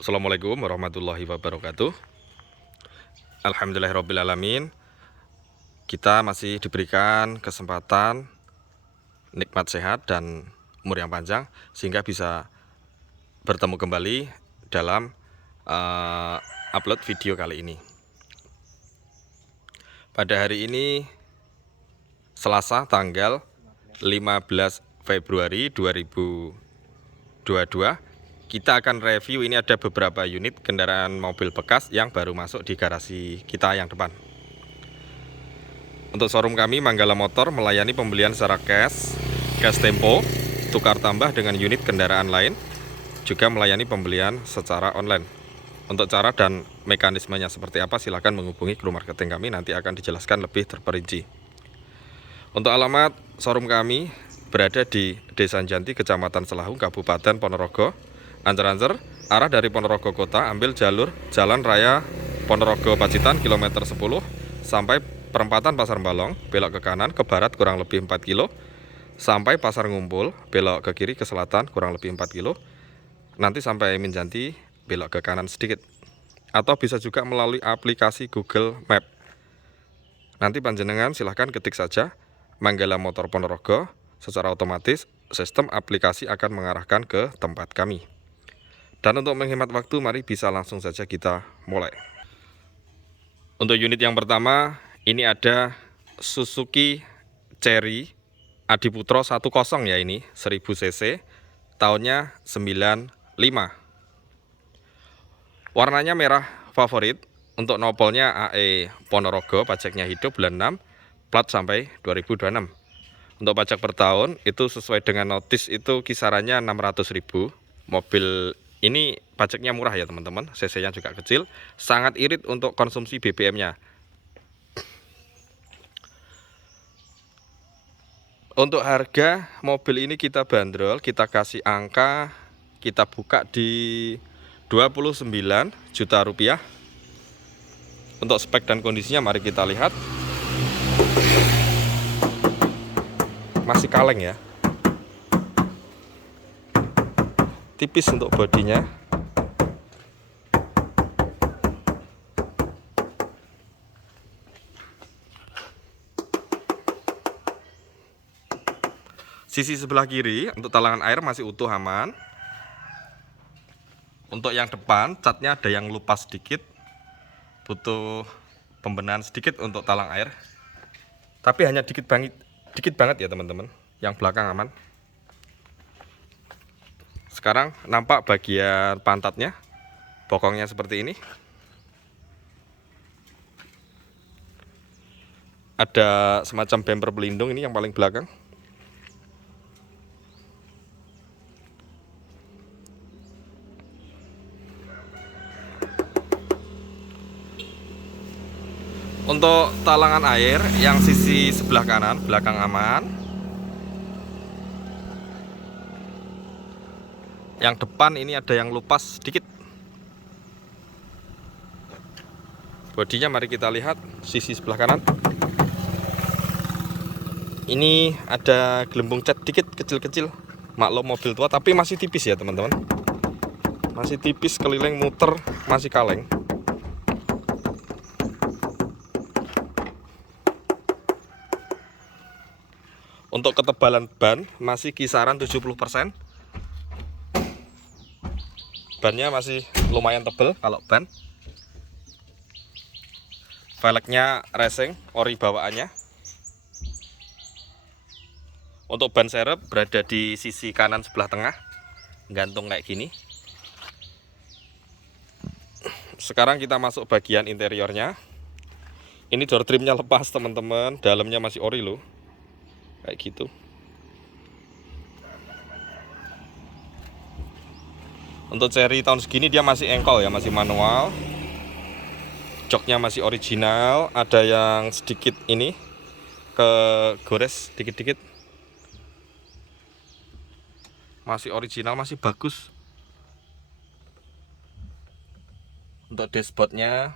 Assalamualaikum warahmatullahi wabarakatuh. Alhamdulillahirrabbilalamin. Kita masih diberikan kesempatan nikmat sehat dan umur yang panjang sehingga bisa bertemu kembali dalam upload video kali ini. Pada hari ini Selasa tanggal 15 Februari 2022, kita akan review. Ini ada beberapa unit kendaraan mobil bekas yang baru masuk di garasi kita yang depan. Untuk showroom kami Manggala Motor melayani pembelian secara cash tempo, tukar tambah dengan unit kendaraan lain, juga melayani pembelian secara online. Untuk cara dan mekanismenya seperti apa, silahkan menghubungi kru marketing kami, nanti akan dijelaskan lebih terperinci. Untuk alamat showroom kami berada di Desa Janti, Kecamatan Selahung, Kabupaten Ponorogo, Ancer-Ancer. Arah dari Ponorogo Kota, ambil jalur Jalan Raya Ponorogo Pacitan kilometer 10 sampai perempatan Pasar Balong, belok ke kanan ke barat kurang lebih 4 kilo, sampai Pasar Ngumpul, belok ke kiri ke selatan kurang lebih 4 kilo. Nanti sampai Minjanti, belok ke kanan sedikit. Atau bisa juga melalui aplikasi Google Map. Nanti panjenengan silahkan ketik saja Manggala Motor Ponorogo, secara otomatis sistem aplikasi akan mengarahkan ke tempat kami. Dan untuk menghemat waktu, mari bisa langsung saja kita mulai. Untuk unit yang pertama, ini ada Suzuki Cherry Adiputro 10 ya, ini 1000 cc, tahunnya 95. Warnanya merah favorit. Untuk nopolnya AE Ponorogo, pajaknya hidup bulan 6, plat sampai 2026. Untuk pajak per tahun itu sesuai dengan notis itu kisarannya 600.000. Mobil ini pajaknya murah ya teman-teman, cc-nya juga kecil, sangat irit untuk konsumsi BBM-nya. Untuk harga mobil ini kita bandrol, kita kasih angka, kita buka di 29 juta rupiah. Untuk spek dan kondisinya mari kita lihat. Masih kaleng ya, tipis untuk bodinya. Sisi sebelah kiri untuk talangan air masih utuh, aman. Untuk yang depan catnya ada yang lupas sedikit, butuh pembenahan sedikit untuk talang air, tapi hanya dikit banget ya teman-teman. Yang belakang aman. Sekarang nampak bagian pantatnya, bokongnya seperti ini. Ada semacam bumper pelindung, ini yang paling belakang. Untuk talangan air yang sisi sebelah kanan, belakang aman. Yang depan ini ada yang lupas sedikit. Bodinya mari kita lihat sisi sebelah kanan. Ini ada gelembung cat dikit kecil-kecil. Maklum mobil tua tapi masih tipis ya teman-teman. Masih tipis, keliling muter, masih kaleng. Untuk ketebalan ban masih kisaran 70%. Bannya masih lumayan tebal kalau ban. Velgnya racing, ori bawaannya. Untuk ban serep berada di sisi kanan sebelah tengah, gantung kayak gini. Sekarang kita masuk bagian interiornya. Ini door trimnya lepas teman-teman, dalamnya masih ori loh, kayak gitu. Untuk Cherry tahun segini dia masih engkol ya, masih manual. Joknya masih original, ada yang sedikit ini kegores dikit-dikit. Masih original, masih bagus. Untuk dashboardnya,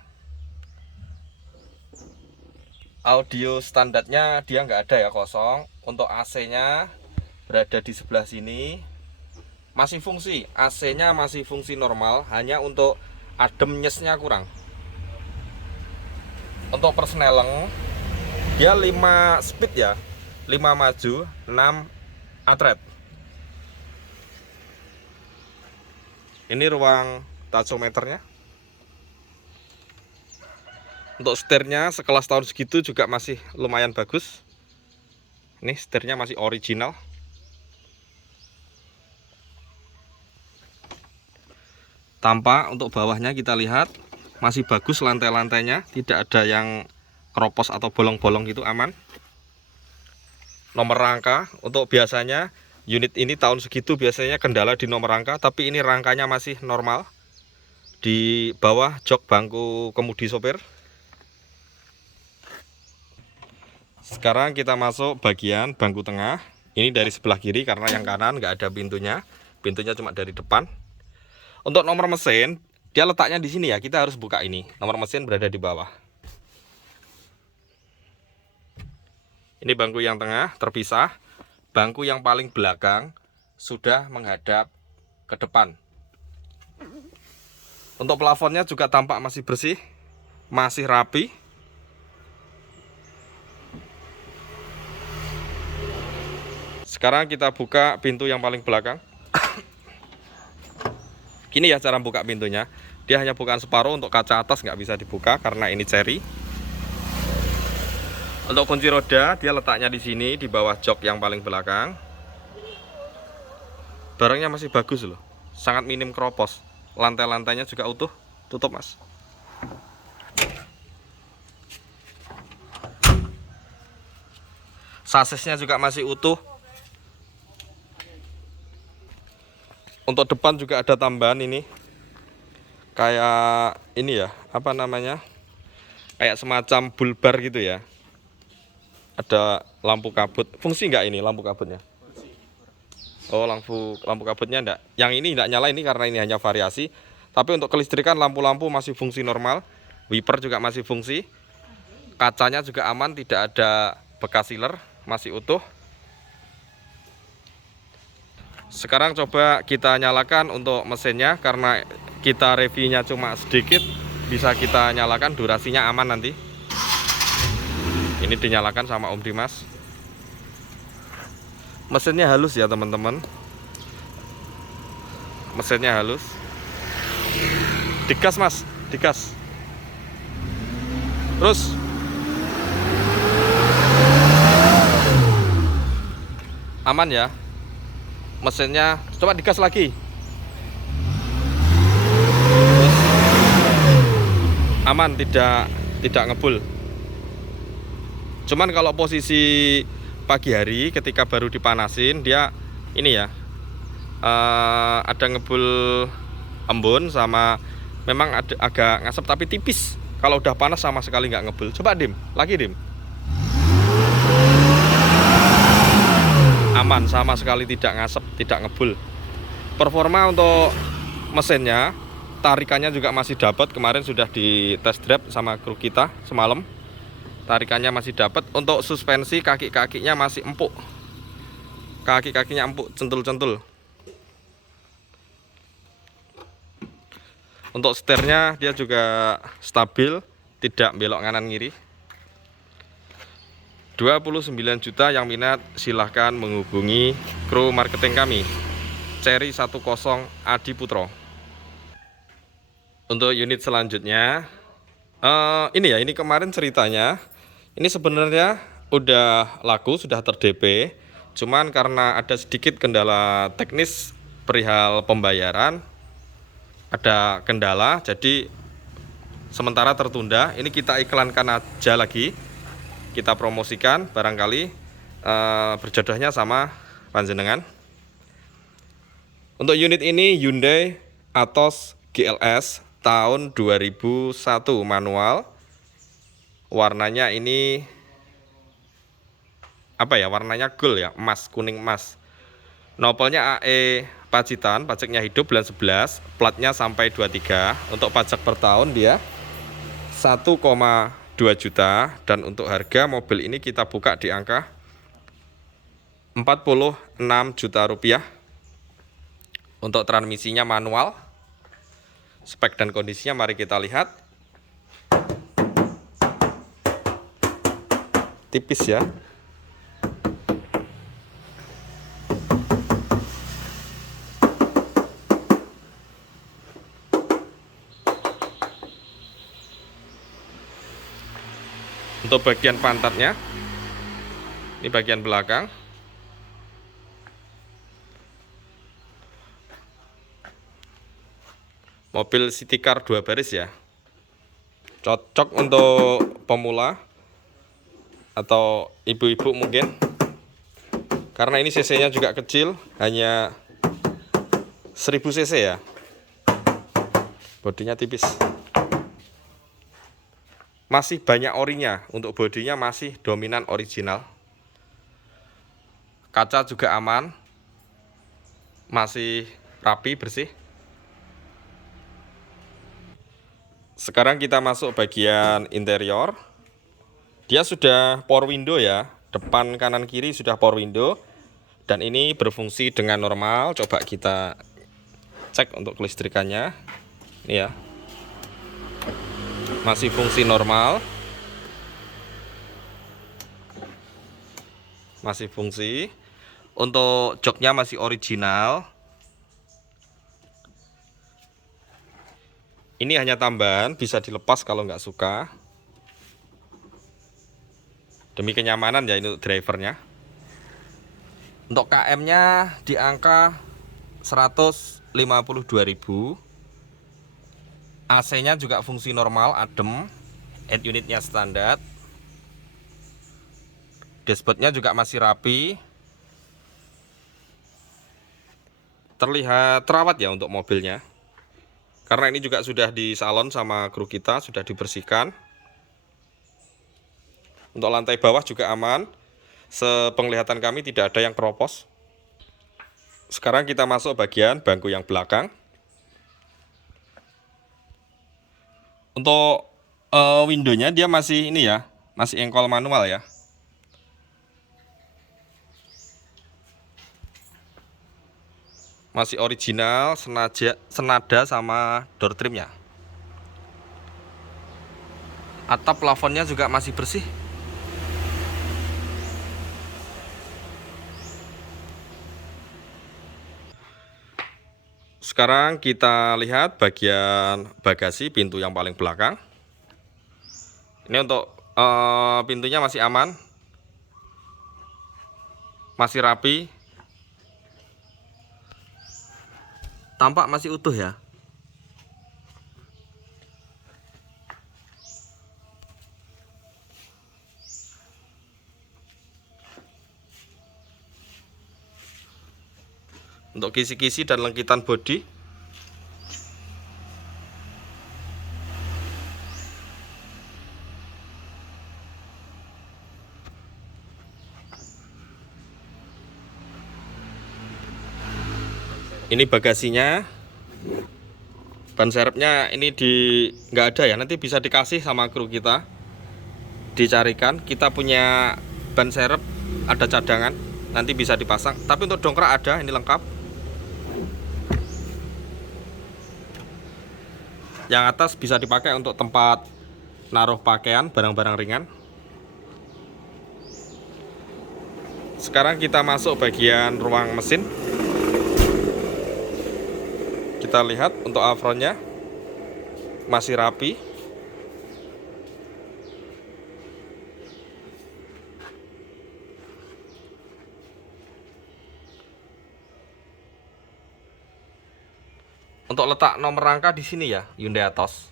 audio standarnya dia nggak ada ya, kosong. Untuk AC-nya berada di sebelah sini. masih fungsi, AC-nya masih fungsi normal, hanya untuk adem nyesnya kurang. Untuk persneleng dia 5 speed ya, 5 maju 6 atret. Ini ruang tachometernya. Untuk setirnya sekelas tahun segitu juga masih lumayan bagus. Ini setirnya masih original. Tampak untuk bawahnya kita lihat masih bagus, lantai-lantainya tidak ada yang keropos atau bolong-bolong, gitu aman. Nomor rangka untuk biasanya unit ini tahun segitu biasanya kendala di nomor rangka, tapi ini rangkanya masih normal. Di bawah jok bangku kemudi sopir. Sekarang kita masuk bagian bangku tengah. Ini dari sebelah kiri karena yang kanan nggak ada pintunya. Pintunya cuma dari depan. Untuk nomor mesin, dia letaknya di sini ya. Kita harus buka ini. Nomor mesin berada di bawah. Ini bangku yang tengah terpisah. Bangku yang paling belakang sudah menghadap ke depan. Untuk plafonnya juga tampak masih bersih, masih rapi. Sekarang kita buka pintu yang paling belakang. Gini ya cara buka pintunya. Dia hanya bukaan separuh, untuk kaca atas nggak bisa dibuka karena ini cherry. Untuk kunci roda dia letaknya di sini di bawah jok yang paling belakang. Barangnya masih bagus loh, sangat minim keropos. Lantai-lantainya juga utuh. Tutup mas. Sasisnya juga masih utuh. Untuk depan juga ada tambahan ini. Kayak ini ya, apa namanya? Kayak semacam bulbar gitu ya. Ada lampu kabut. Fungsi nggak ini lampu kabutnya? Oh, lampu kabutnya enggak. Yang ini enggak nyala ini karena ini hanya variasi. Tapi untuk kelistrikan lampu-lampu masih fungsi normal. Wiper juga masih fungsi. Kacanya juga aman, tidak ada bekas sealer, masih utuh. Sekarang coba kita nyalakan untuk mesinnya, karena kita reviewnya cuma sedikit, bisa kita nyalakan, durasinya aman nanti. Ini dinyalakan sama Om Dimas. Mesinnya halus ya teman-teman. Mesinnya halus. Digas mas, digas. Terus. Aman ya. Mesinnya coba digas lagi. Terus. Aman, tidak ngebul. Cuman kalau posisi pagi hari ketika baru dipanasin dia ini ya, ada ngebul embun sama memang ada agak ngasep tapi tipis. Kalau udah panas sama sekali nggak ngebul. Coba dim, lagi dim. Aman, sama sekali tidak ngasep, tidak ngebul. Performa untuk mesinnya, tarikannya juga masih dapat. Kemarin sudah di test drive sama kru kita semalam. Tarikannya masih dapat. Untuk suspensi kaki-kakinya masih empuk. Kaki-kakinya empuk, centul-centul. Untuk setirnya dia juga stabil, tidak belok kanan kiri. 29 juta yang minat silahkan menghubungi kru marketing kami, Cherry 10 Adi Putro. Untuk unit selanjutnya, ini ya, ini kemarin ceritanya. Ini sebenarnya udah laku, sudah ter-DP. Cuman karena ada sedikit kendala teknis perihal pembayaran, ada kendala, jadi sementara tertunda. Ini kita iklankan aja lagi, kita promosikan, barangkali berjodohnya sama panjenengan. Untuk unit ini Hyundai Atos GLS tahun 2001 manual. Warnanya ini apa ya, warnanya gold ya, emas, kuning emas. Nopolnya AE Pacitan, pajaknya hidup bulan 11, platnya sampai 23. Untuk pajak per tahun dia 1,2 juta, dan untuk harga mobil ini kita buka di angka 46 juta rupiah. Untuk transmisinya manual. Spek dan kondisinya mari kita lihat. Tipis ya. Untuk bagian pantatnya, ini bagian belakang. Mobil city car 2 baris ya. Cocok untuk pemula atau ibu-ibu mungkin. Karena ini cc-nya juga kecil, hanya 1000 cc ya. Bodinya tipis. Masih banyak orinya, untuk bodinya masih dominan original. Kaca juga aman, masih rapi, bersih. Sekarang kita masuk bagian interior. Dia sudah power window ya, depan kanan kiri sudah power window. Dan ini berfungsi dengan normal. Coba kita cek untuk kelistrikannya. Ini ya, masih fungsi normal, masih fungsi. Untuk joknya masih original. Ini hanya tambahan, bisa dilepas kalau nggak suka. Demi kenyamanan ya ini untuk drivernya. Untuk KM-nya di angka 152.000. AC-nya juga fungsi normal, adem. Head unitnya standar. Dashboardnya juga masih rapi. Terlihat terawat ya untuk mobilnya. Karena ini juga sudah di salon sama kru kita, sudah dibersihkan. Untuk lantai bawah juga aman. Sepenglihatan kami tidak ada yang keropos. Sekarang kita masuk bagian bangku yang belakang. Untuk windownya dia masih ini ya, masih engkol manual ya. Masih original, senada sama door trimnya. Atap plafonnya juga masih bersih. Sekarang kita lihat bagian bagasi, pintu yang paling belakang. Ini untuk pintunya masih aman, masih rapi, tampak masih utuh ya. Untuk kisi-kisi dan lengkitan bodi, ini bagasinya. Ban serepnya ini nggak ada ya, nanti bisa dikasih sama kru kita, dicarikan. Kita punya ban serep, ada cadangan, nanti bisa dipasang. Tapi untuk dongkrak ada, ini lengkap. Yang atas bisa dipakai untuk tempat naruh pakaian, barang-barang ringan. Sekarang kita masuk bagian ruang mesin. Kita lihat untuk apronnya masih rapi. Untuk letak nomor rangka di sini ya, Hyundai Atos.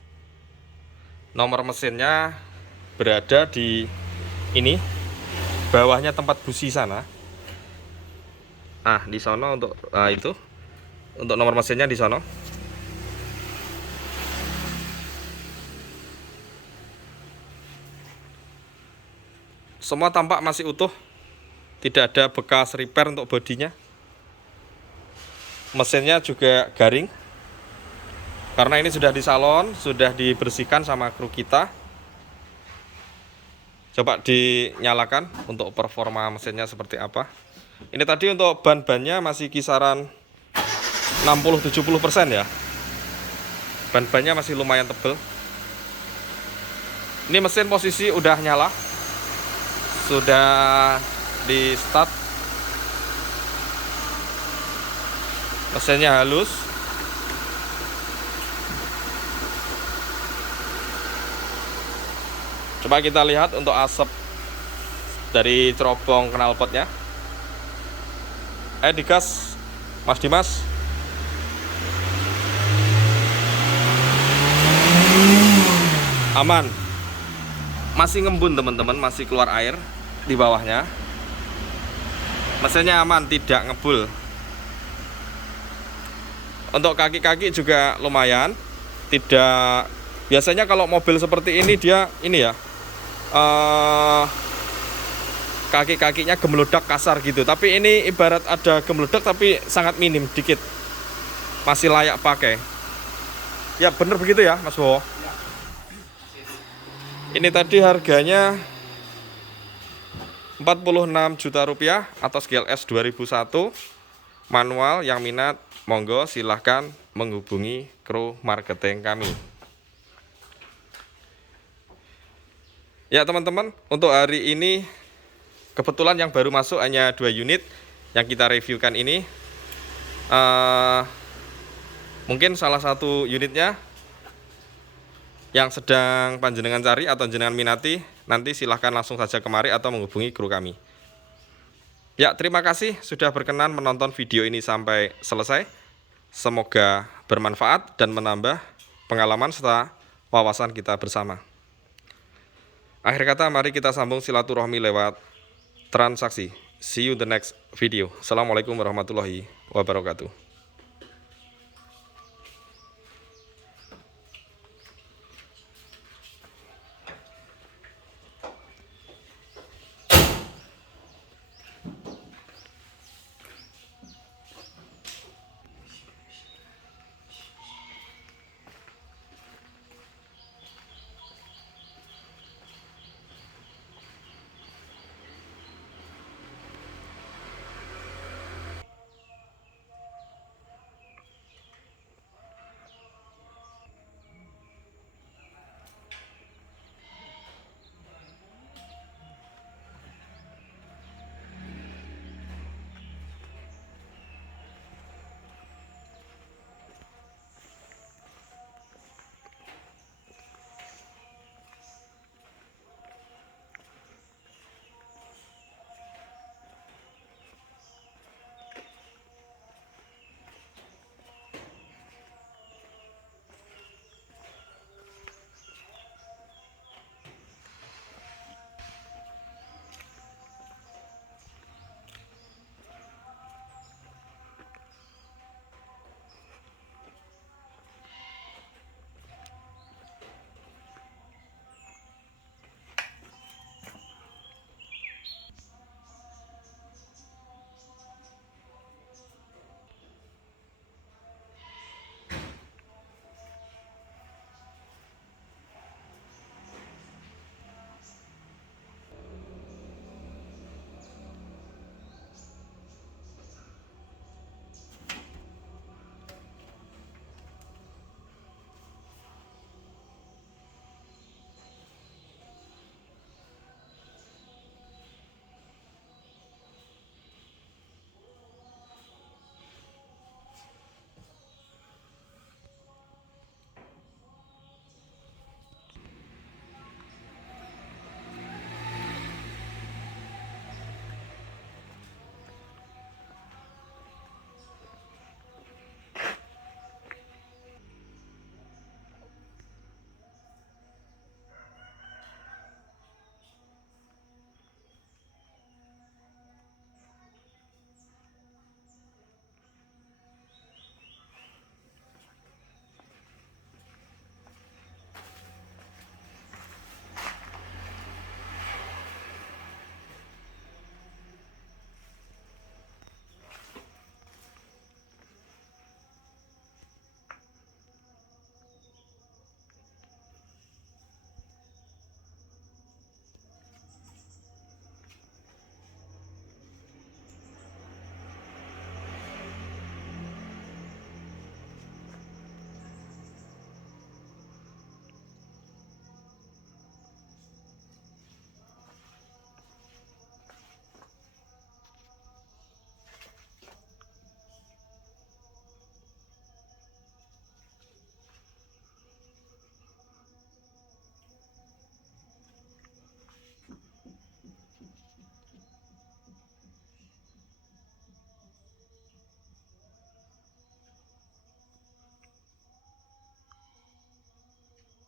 Nomor mesinnya berada di ini, bawahnya tempat busi sana. Nah, di sana untuk itu. Untuk nomor mesinnya di sana. Semua tampak masih utuh. Tidak ada bekas repair untuk bodinya. Mesinnya juga garing. Karena ini sudah di salon, sudah dibersihkan sama kru kita. Coba dinyalakan untuk performa mesinnya seperti apa. Ini tadi untuk ban-bannya masih kisaran 60-70% ya. Ban-bannya masih lumayan tebel. Ini mesin posisi udah nyala, sudah di start, mesinnya halus. Coba kita lihat untuk asap dari cerobong knalpotnya. Digas Mas Dimas. Aman. Masih ngembun teman-teman, masih keluar air di bawahnya. Mesinnya aman, tidak ngebul. Untuk kaki-kaki juga lumayan. Tidak, biasanya kalau mobil seperti ini dia ini ya, kaki-kakinya gemeludak kasar gitu. Tapi ini ibarat ada gemeludak tapi sangat minim, dikit. Masih layak pakai. Ya bener begitu ya Mas Bowo. Ini tadi harganya 46 juta rupiah atas GLS 2001 manual. Yang minat monggo silahkan menghubungi kru marketing kami. Ya teman-teman, untuk hari ini kebetulan yang baru masuk hanya 2 unit yang kita reviewkan ini. Mungkin salah satu unitnya yang sedang panjenengan cari atau jenengan minati, nanti silahkan langsung saja kemari atau menghubungi kru kami. Ya, terima kasih sudah berkenan menonton video ini sampai selesai. Semoga bermanfaat dan menambah pengalaman serta wawasan kita bersama. Akhir kata, mari kita sambung silaturahmi lewat transaksi. See you the next video. Assalamualaikum warahmatullahi wabarakatuh.